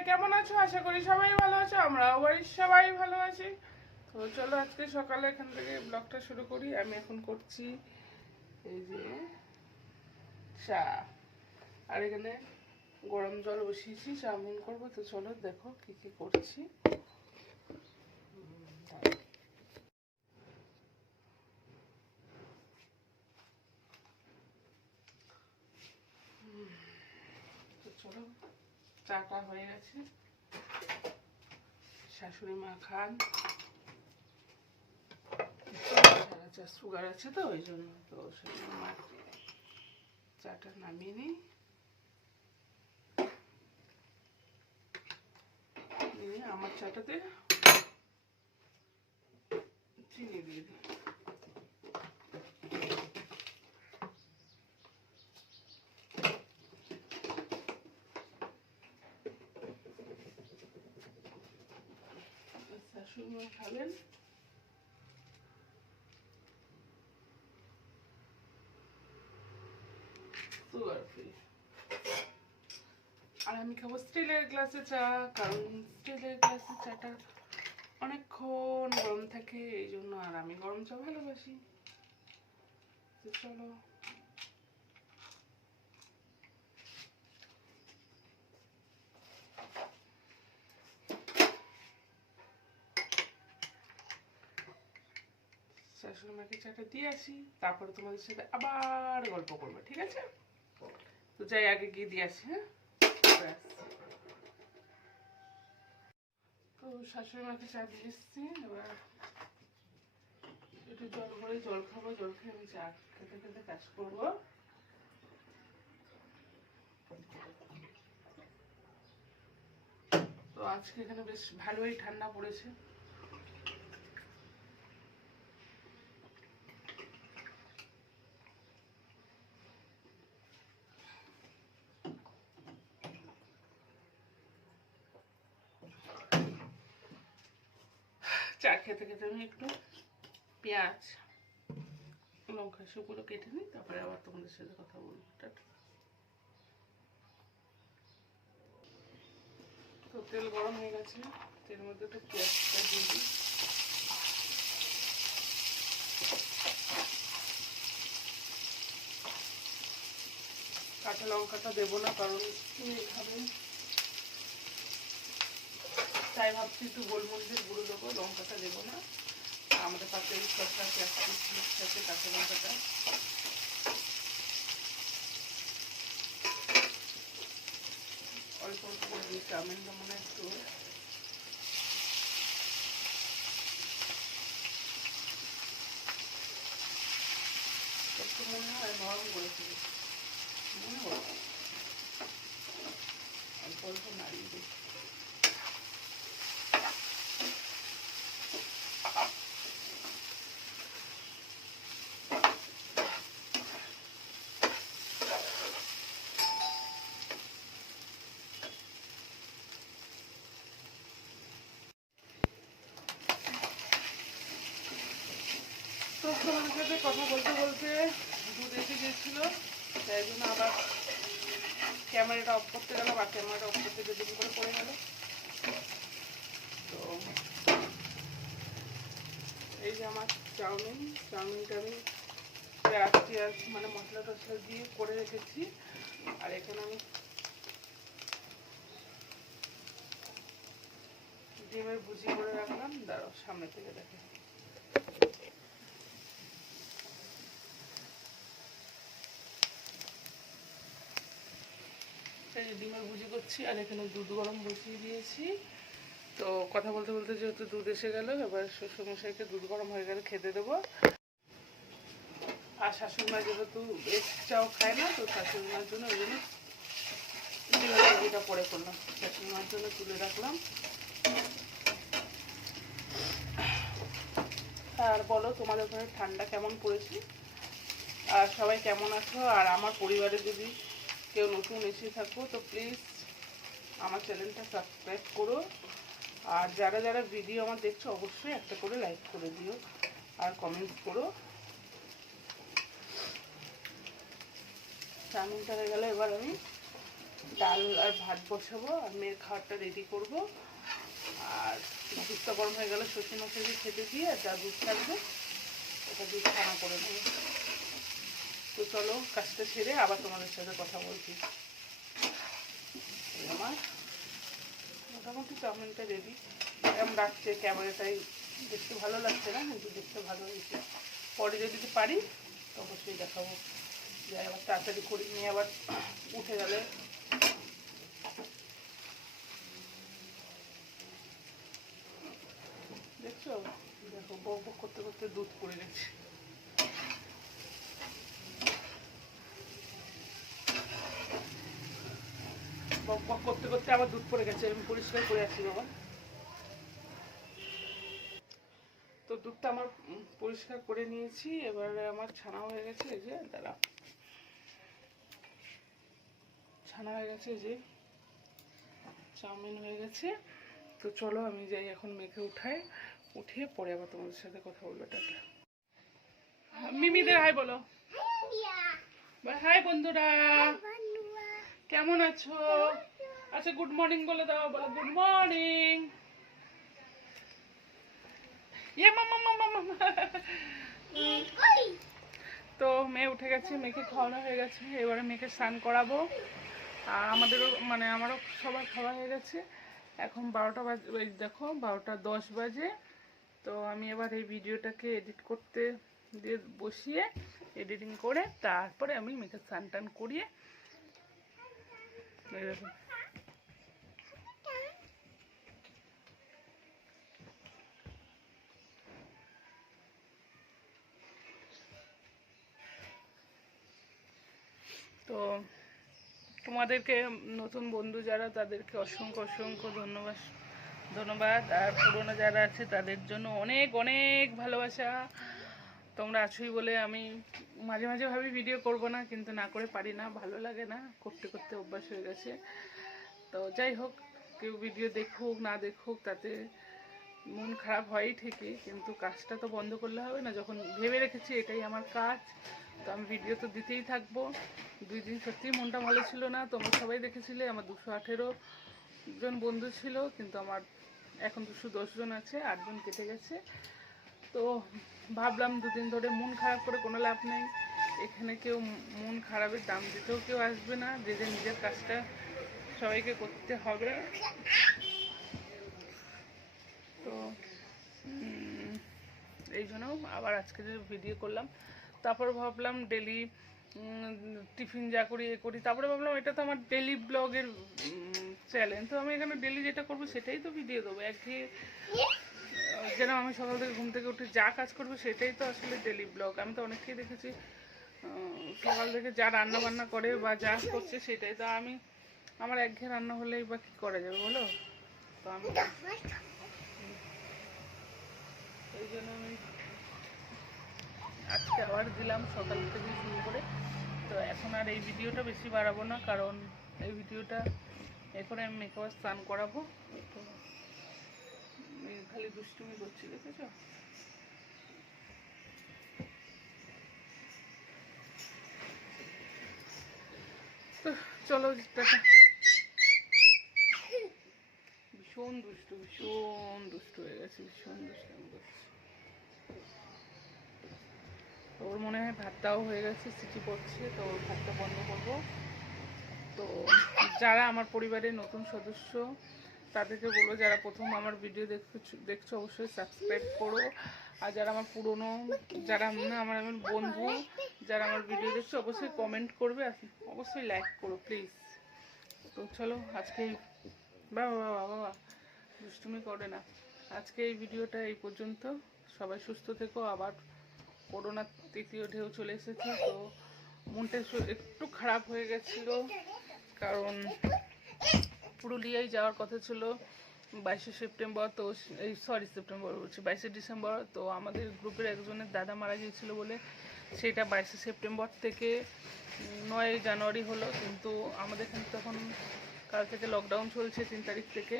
সবাই কেমন আছো? আশা করি সবাই ভালো আছো, আমরাও বাড়ির সবাই ভালো আছি। তো চলো আজকে সকালে এখান থেকে ব্লগটা শুরু করি। আমি এখন করছি এই যে চা। আর এখানে গরম জল বসিয়েছি, চাউমিন করব। তো চলো দেখো কি কি করছি তো চলো চাটা হয়ে গেছে। শাশুড়ি মা খান। সুগার আছে তো, ওই জন্য তো শাশুড়ি মা চাটা নামিয়ে নিই। আমার চাটাতে চিনি দিয়ে দিই। শাশুড়ি মা খাবেন। সুগার আর আমি খাব স্টিলের গ্লাসে চা, কারণ স্টিলের গ্লাসে চাটা অনেকক্ষণ গরম থাকে এই জন্য আর আমি গরম চা ভালোবাসি। চলো। শাশুড়ি মাকে দিয়ে আসি, তারপরে তোমাদের সাথে আবার গল্প করব, ঠিক আছে? তো যাই, আগে গিয়ে দিয়ে আসি হ্যাঁ? একটু জল করে জল খাব, জল খেয়ে চা খেতে খেতে কাজ করব। তো আজকে এখানে বেশ ভালোই ঠান্ডা পড়েছে চা খেতে খেতে আমি একটু পেঁয়াজ, লঙ্কা সেগুলো কেটে নিই, তারপরে আবার তোমাদের সাথে কথা বলব। তো তেল গরম হয়ে গেছে, তেলের মধ্যে একটু পেঁয়াজটা দিয়ে দিই। কাঁচা লঙ্কাটা দেবো না, কারণ তুমি খাবে তাই ভাবছি একটু গোলমরিচের গুঁড়ো দেবো, লঙ্কাটা দেবো না। আমাদের পাশে শসা আছে কাঁচা লঙ্কাটা। অল্প অল্প করে মনে একটু। একটু মনে হয় নরম করে মনে হয়। অল্প অল্প নাড়িয়ে দিই। তো সাথে কথা বলতে বলতে দুধ এসে গেছিল তাই জন্য আবার ক্যামেরাটা অফ করতে গেলাম আর ক্যামেরাটা অফ করতে গিয়ে দুটো করে পড়ে গেল। তো এই যে আমার চাউমিন, চাউমিনটা আমি পেঁয়াজ টিয়াজ মানে মশলা টসলা দিয়ে করে রেখেছি, আর এখানে আমি ডিমের ভুজি করে রাখলাম। দাঁড়াও, সামনে থেকে দেখে। যে ডিমের ভুজি করছি আর এখানে দুধ গরম বসিয়ে দিয়েছি। তো কথা বলতে বলতে যেহেতু দুধ এসে গেল, এবার শ্বশুরমশাইকে দুধ গরম হয়ে গেলে খেতে দেবো। আর শাশুড়িমা যেহেতু এক্সট্রাও খায় না, তো শাশুড়িমার জন্য ওই জন্য ডিমের ভুজিটা পরে করলাম। শাশুড়িমার জন্য তুলে রাখলাম। আর বলো, তোমাদের ওখানে ঠান্ডা কেমন পড়েছে? আর সবাই কেমন আছো? আর আমার পরিবারে যদি কেউ নতুন এসে থাকো, তো প্লিজ আমার চ্যানেলটা সাবস্ক্রাইব করো। আর যারা যারা ভিডিও আমার দেখছ, অবশ্যই একটা করে লাইক করে দিও আর কমেন্ট করো। চাউমিনটা হয়ে গেলে এবার আমি ডাল আর ভাত বসাবো আর মেয়ের খাবারটা রেডি করব। আর দুধটা গরম হয়ে গেলে শ্বশুর মশাইকে খেতে দিয়ে আর যা দুধ থাকবে, ওটা দুধ ছানা করে নেব। তো চলো, কাজটা সেরে আবার তোমাদের সাথে কথা বলছি। আমার মোটামুটি চাউমিনটা রেডি এরকম রাখছে ক্যামেরাটাই দেখতে ভালো লাগছে না, কিন্তু দেখতে ভালো হয়েছে। পরে যদি পারি, অবশ্যই দেখাবো। যে আবার তাড়াতাড়ি করে নিয়ে আবার উঠে গেলে। দেখছ? দেখো বক বক করতে করতে দুধ পড়ে গেছে। করতে করতে আবার দুধ পড়ে গেছে আমি পরিষ্কার করে আসি বাবা। তো দুধটা আমার পরিষ্কার করে নিয়েছি এবারে আমার ছানা হয়ে গেছে এই যে দাঁড়া। ছানা হয়ে গেছে যে চাউমিন হয়ে গেছে। তো চলো আমি যাই এখন মেখে উঠাই উঠিয়ে পরে আবার তোমাদের সাথে কথা বলব টাটা। মিমিদের হাই বলো। হাই বন্ধুরা। কেমন আছো? আচ্ছা গুড মর্নিং বলে দাও, বলো গুড মর্নিং ইয়ে মামা তো মেয়ে উঠে গেছে, মেয়েকে খাওয়ানো হয়ে গেছে, এবারে মেয়েকে স্নান করাবো। আর আমাদেরও মানে আমারও সবার খাওয়া হয়ে গেছে। এখন বারোটা বাজে দেখো, বারোটা দশ বাজে। তো আমি এবার এই ভিডিওটাকে এডিট করতে দিয়ে বসিয়ে এডিটিং করে তারপরে আমি মেয়েকে স্নান টান করিয়ে তো তোমাদেরকে, নতুন বন্ধু যারা, তাদেরকে অসংখ্য অসংখ্য ধন্যবাদ ধন্যবাদ। আর পুরনো যারা আছে, তাদের জন্য অনেক অনেক ভালোবাসা। তোমরা আছোই বলে আমি মাঝে মাঝে ভাবি ভিডিও করব না, কিন্তু না করে পারি না, ভালো লাগে না, করতে করতে অভ্যাস হয়ে গেছে। তো যাই হোক, কেউ ভিডিও দেখুক, না দেখুক, তাতে মন খারাপ হয়ই ঠিকই, কিন্তু কাজটা তো বন্ধ করলে হবে না। যখন ভেবে রেখেছি, এটাই আমার কাজ। তো আমি ভিডিও তো দিতেই থাকব। দুই দিন সত্যিই মনটা ভালো ছিল না। তোমরা সবাই দেখেছিলে, আমার দুশো আঠেরো জন বন্ধু ছিল, কিন্তু আমার এখন দুশো জন আছে আটজন কেটে গেছে। তো ভাবলাম দুদিন ধরে মন খারাপ করে কোনো লাভ নেই। এখানে কেউ মন খারাপের দাম দিতেও কেউ আসবে না। যে যে নিজের কাজটা সবাইকে করতে হবে। তো এই জন্য আবার আজকে যে ভিডিও করলাম তারপর ভাবলাম ডেলি টিফিন যা করি, এ করি। তারপরে ভাবলাম এটা তো আমার ডেলি ব্লগের চ্যালেঞ্জ তো আমি এখানে ডেলি যেটা করব সেটাই তো ভিডিও দেবো। একঘেয়ে যেন আমি সকাল থেকে ঘুম থেকে উঠে যা কাজ করব সেটাই তো আসলে ডেলি ব্লগ আমি তো অনেককেই দেখেছি সকাল থেকে যা রান্না বান্না করে বা যা করছে সেটাই তো আমি, আমার একঘেয়ে রান্না হলেই বা কী করা যাবে বলো? তো আমি এই জন্য আমি আজকে আবার দিলাম সকাল থেকে শুরু করে। তো এখন আর এই ভিডিওটা বেশি বাড়াবো না, কারণ এই ভিডিওটা এখন আমি মেকআপ স্নান করাবো। তো খালি দুষ্টুমি করছি, দেখেছ? তো চলো ভীষণ দুষ্টু ভীষণ দুষ্টু হয়ে গেছে, ভীষণ দুষ্টু করছে। তো ওর মনে হয় ভাতটাও হয়ে গেছে, সিটি পড়ছে তো ওর ভাতটা বন্ধ করব। তো যারা আমার পরিবারের নতুন সদস্য, তাদেরকে বলব যারা প্রথম আমার ভিডিও দেখছ দেখছ অবশ্যই সাবস্ক্রাইব করো। আর যারা আমার পুরনো, যারা আমার আমার বন্ধু, যারা আমার ভিডিও দেখছ, অবশ্যই কমেন্ট করবে আর অবশ্যই লাইক করো প্লিজ তো চলো, আজকে বাবা বাবা বাবা দুষ্টুমি করে না। আজকে এই ভিডিওটা এই পর্যন্ত। সবাই সুস্থ থেকো, আবার করোনার তৃতীয় ঢেউ চলে এসেছে, তো মনটা একটু- খারাপ হয়ে গেছিল, কারণ পুরুলিয়ায় যাওয়ার কথা ছিল বাইশে সেপ্টেম্বর, তো এই সরি সেপ্টেম্বর বলছি, বাইশে ডিসেম্বর, তো আমাদের গ্রুপের একজনের দাদা মারা গিয়েছিল বলে সেটা বাইশে সেপ্টেম্বর থেকে নয় জানুয়ারি হলো, কিন্তু আমাদের এখানে তখন কাল থেকে লকডাউন চলছে তিন তারিখ থেকে,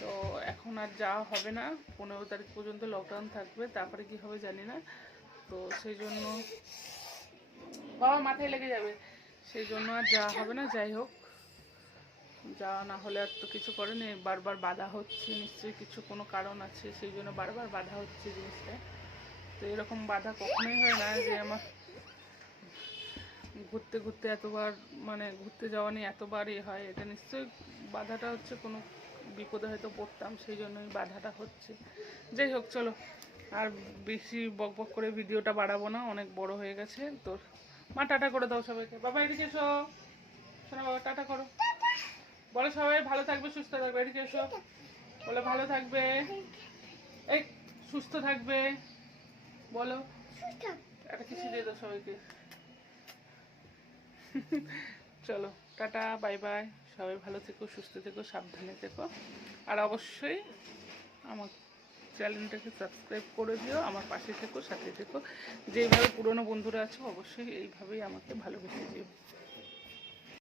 তো এখন আর যাওয়া হবে না, পনেরো তারিখ পর্যন্ত লকডাউন থাকবে, তারপরে কি হবে জানি না তো সেই জন্য বাবা মাথায় লেগে যাবে। সেই জন্য আর যাওয়া হবে না, যাই হোক। যাওয়া না হলে আর তো কিছু করেনি বারবার বাধা হচ্ছে, নিশ্চয়ই কিছু কোনো কারণ আছে সেই জন্য বারবার বাধা হচ্ছে জিনিসটা তো এরকম বাধা কখনোই হয় না যে আমার ঘুরতে ঘুরতে এতবার মানে ঘুরতে যাওয়া নিয়ে এতবার এ হয়। এটা নিশ্চয়ই বাধাটা হচ্ছে কোনো বিপদে হয়তো পড়তাম সেই জন্যই বাধাটা হচ্ছে। যাই হোক, চলো। আর বেশি বক বক করে ভিডিওটা বাড়াবো না, অনেক বড় হয়ে গেছে। তোর মা, টাটা করে দাও সবাইকে। বাবা, এদিকে এসো। শোনা বাবা, টাটা করো। বলো সবাই, ভালো থাকবে, সুস্থ থাকবে। এদিকে এসো। বলো, ভালো থাকবে। এই, সুস্থ থাকবে। বলো। একটা কিছু দিয়ে দাও সবাইকে। চলো, টাটা, বাই বাই। সবাই ভালো থেকো, সুস্থ থেকো, সাবধানে থেকো। আর অবশ্যই আমার চ্যানেলটাকে সাবস্ক্রাইব করে দিও, আমার পাশে থেকো, সাথে থেকো। যেইভাবে পুরনো বন্ধুরা আছো, অবশ্যই এইভাবেই আমাকে ভালোবেসে দিও